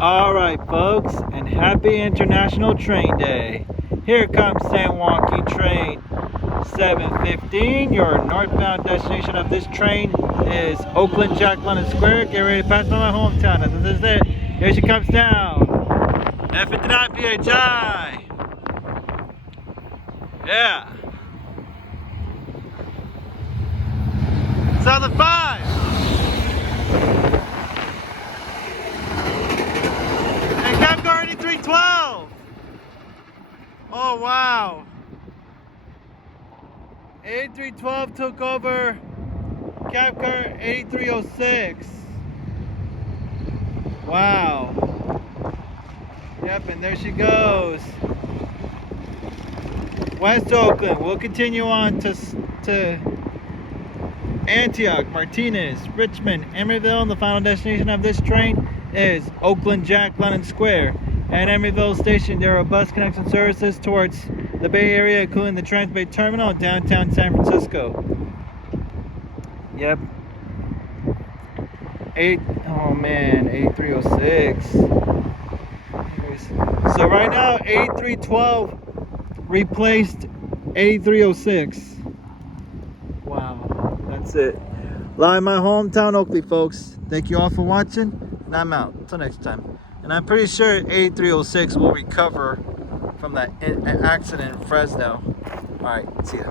Alright folks, and happy International Train Day. Here comes San Joaquin train 715. Your northbound destination of this train is Oakland Jack London Square. Get ready to pass by my hometown. And this is it. Here she comes down. F59 PHI. Yeah. Southern 5. Cabcar 8312. Oh wow. 8312 took over Cabcar 8306. Wow. Yep, and there she goes. West Oakland. We'll continue on to Antioch, Martinez, Richmond, Emeryville, and the final destination of this train is Oakland Jack London Square. At Emeryville Station, there are bus connection services towards the Bay Area, including the Transbay Terminal in downtown San Francisco. Yep. 8306. So right now, 8312 replaced 8306. Wow, that's it. Live my hometown, Oakley, folks. Thank you all for watching, and I'm out. Until next time. And I'm pretty sure 8306 will recover from that accident in Fresno. All right, see ya.